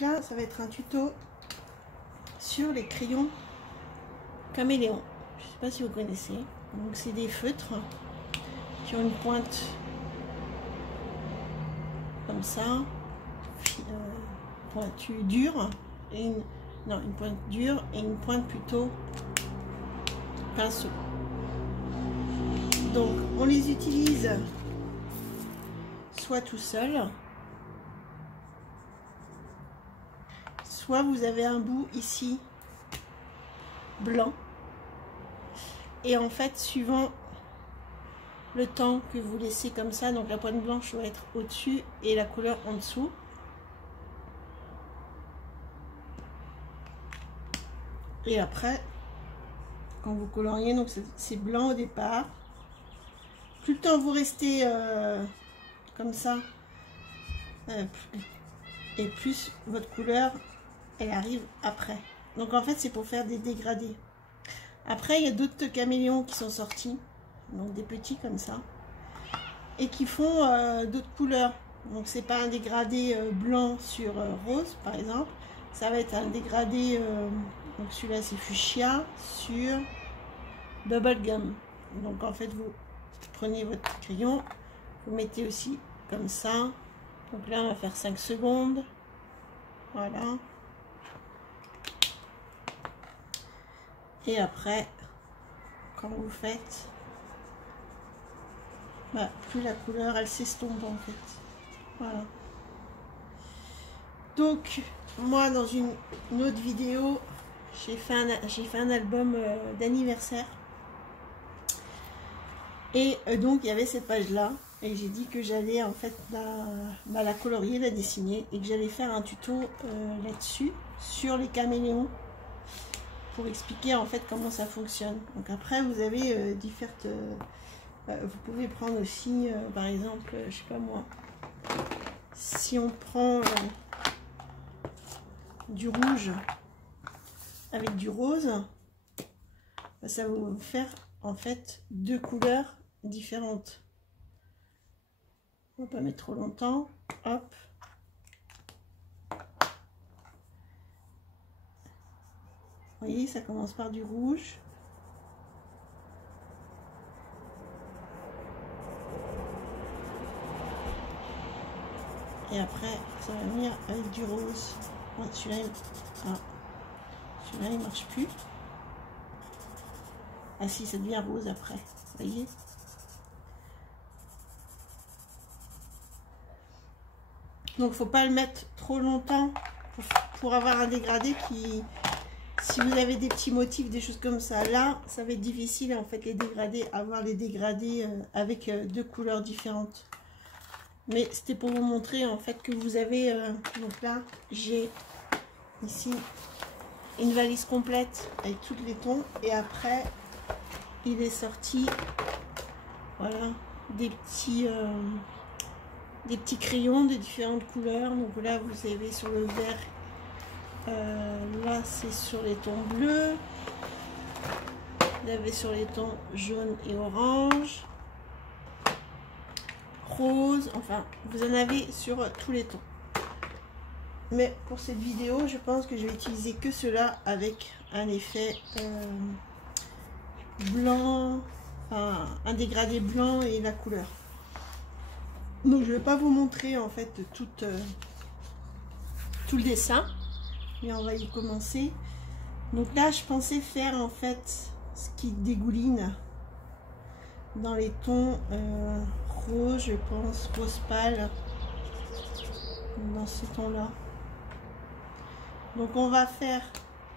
Donc là, ça va être un tuto sur les crayons caméléon. Je ne sais pas si vous connaissez. Donc c'est des feutres qui ont une pointe comme ça, pointue dure, et une pointe dure et une pointe plutôt pinceau. Donc on les utilise soit tout seul, soit vous avez un bout ici blanc, et en fait suivant le temps que vous laissez comme ça, donc la pointe blanche doit être au-dessus et la couleur en dessous. Et après, quand vous coloriez, donc c'est blanc au départ. Plus le temps vous restez comme ça, et plus votre couleur, elle arrive après. Donc en fait, c'est pour faire des dégradés. Après, il y a d'autres caméléons qui sont sortis. Donc des petits comme ça, et qui font d'autres couleurs. Donc c'est pas un dégradé blanc sur rose par exemple, ça va être un dégradé donc celui-là c'est fuchsia sur bubblegum. Donc en fait vous prenez votre crayon, vous mettez aussi comme ça. Donc là on va faire 5 secondes, voilà, et après quand vous faites, plus la couleur elle s'estompe en fait. Voilà. Donc moi dans une autre vidéo j'ai fait un album d'anniversaire, et donc il y avait cette page là, et j'ai dit que j'allais en fait la colorier, la dessiner, et que j'allais faire un tuto là-dessus sur les caméléons pour expliquer en fait comment ça fonctionne. Donc après vous avez différentes vous pouvez prendre aussi, par exemple, je sais pas moi, si on prend du rouge avec du rose, ça va vous faire en fait deux couleurs différentes. On va pas mettre trop longtemps. Hop. Vous voyez, ça commence par du rouge. Et après, ça va venir avec du rose. Ouais, celui-là, il marche plus. Ah si, ça devient rose après. Vous voyez? Donc, faut pas le mettre trop longtemps pour avoir un dégradé qui... Si vous avez des petits motifs, des choses comme ça, là, ça va être difficile en fait les dégradés, avoir les dégradés avec deux couleurs différentes. Mais c'était pour vous montrer en fait que vous avez, donc là j'ai ici une valise complète avec tous les tons, et après il est sorti, voilà, des petits crayons de différentes couleurs. Donc là vous avez sur le vert, là c'est sur les tons bleus, vous avez sur les tons jaune et orange, rose, enfin vous en avez sur tous les tons. Mais pour cette vidéo je pense que je vais utiliser que cela avec un effet blanc, enfin un dégradé blanc et la couleur. Donc je vais pas vous montrer en fait tout le dessin, mais on va y commencer. Donc là je pensais faire en fait ce qui dégouline dans les tons rose, je pense, rose pâle, dans ce ton là. Donc on va faire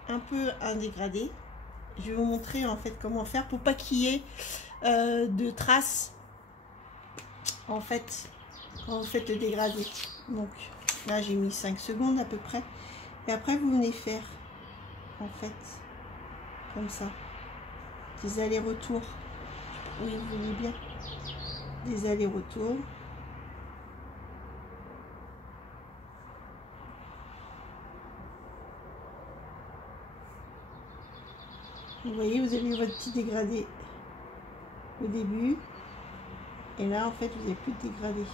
un peu un dégradé. Je vais vous montrer en fait comment faire pour pas qu'il y ait de traces en fait quand vous faites le dégradé. Donc là j'ai mis 5 secondes à peu près, et après vous venez faire en fait comme ça des allers-retours. Oui, vous voyez bien, des allers-retours. Vous voyez, vous avez votre petit dégradé au début, et là en fait vous n'avez plus de dégradé.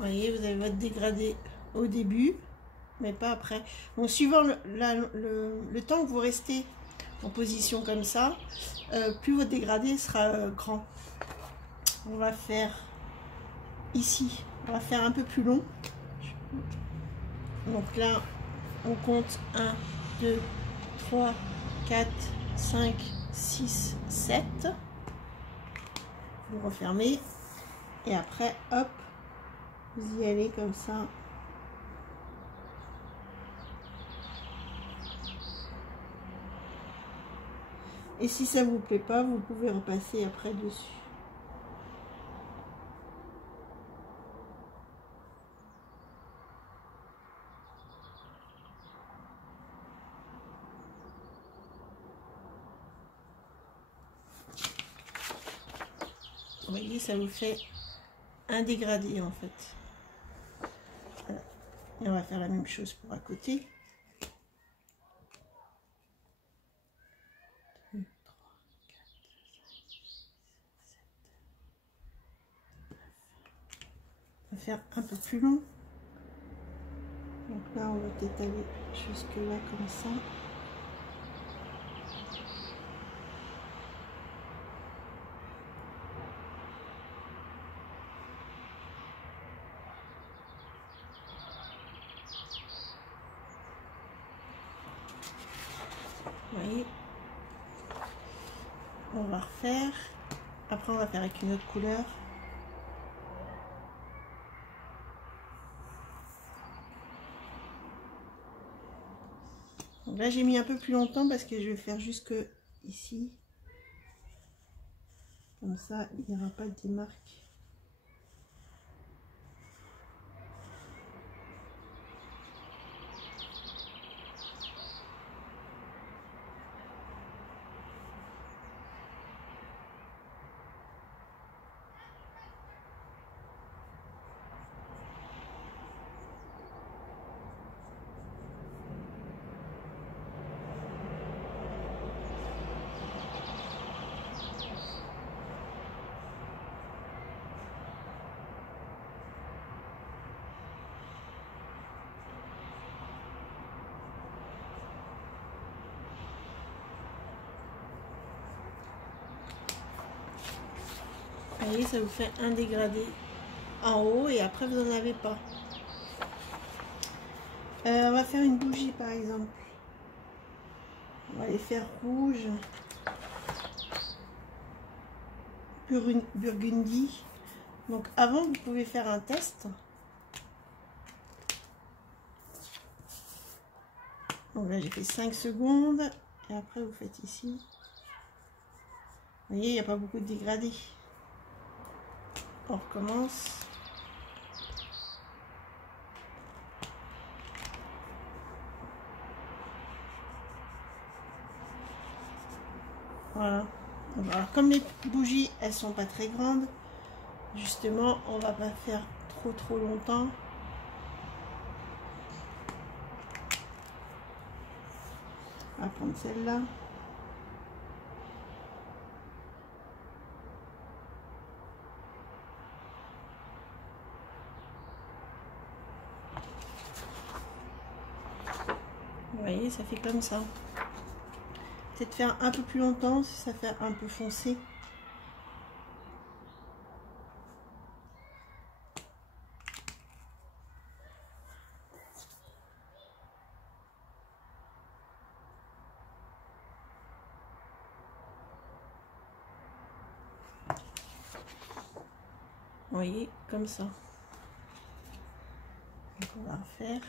voyez, vous avez votre dégradé au début, mais pas après. Donc, suivant le temps que vous restez en position comme ça, plus votre dégradé sera grand. On va faire ici, on va faire un peu plus long. Donc là, on compte 1, 2, 3, 4, 5, 6, 7. Vous refermez. Et après, hop, vous y allez comme ça. Et si ça vous plaît pas, vous pouvez repasser après dessus. Vous voyez, ça vous fait un dégradé en fait. Voilà. Et on va faire la même chose pour à côté. 2, 3, 4, 5, 6, 7, 9. On va faire un peu plus long. Donc là, on va peut-être aller jusque là comme ça. Vous voyez, on va refaire. Après, on va faire avec une autre couleur. Donc là, j'ai mis un peu plus longtemps parce que je vais faire jusque ici. Comme ça, il n'y aura pas de démarque. Vous voyez, ça vous fait un dégradé en haut et après vous n'en avez pas. On va faire une bougie par exemple. On va les faire rouge, burgundy. Donc avant, vous pouvez faire un test. Donc là, j'ai fait 5 secondes. Et après, vous faites ici. Vous voyez, il n'y a pas beaucoup de dégradé. On recommence. Voilà. Alors, comme les bougies, elles sont pas très grandes, justement, on va pas faire trop longtemps. On va prendre celle-là. Vous voyez, ça fait comme ça. Peut-être faire un peu plus longtemps si ça fait un peu foncé. Vous voyez, comme ça. Donc on va refaire.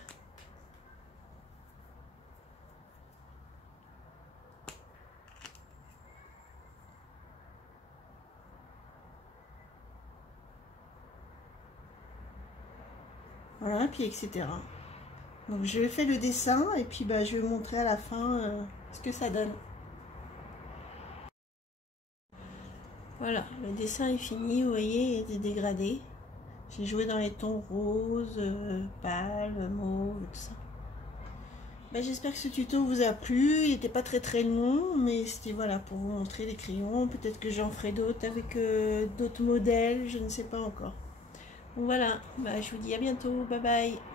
Voilà, puis etc. Donc je fais le dessin et puis bah, je vais vous montrer à la fin ce que ça donne. Voilà, le dessin est fini, vous voyez, il y a des dégradés. J'ai joué dans les tons roses, pâle, mauve, tout ça. Ben, j'espère que ce tuto vous a plu. Il n'était pas très long, mais c'était voilà pour vous montrer les crayons. Peut-être que j'en ferai d'autres avec d'autres modèles, je ne sais pas encore. Voilà, bah, je vous dis à bientôt, bye bye.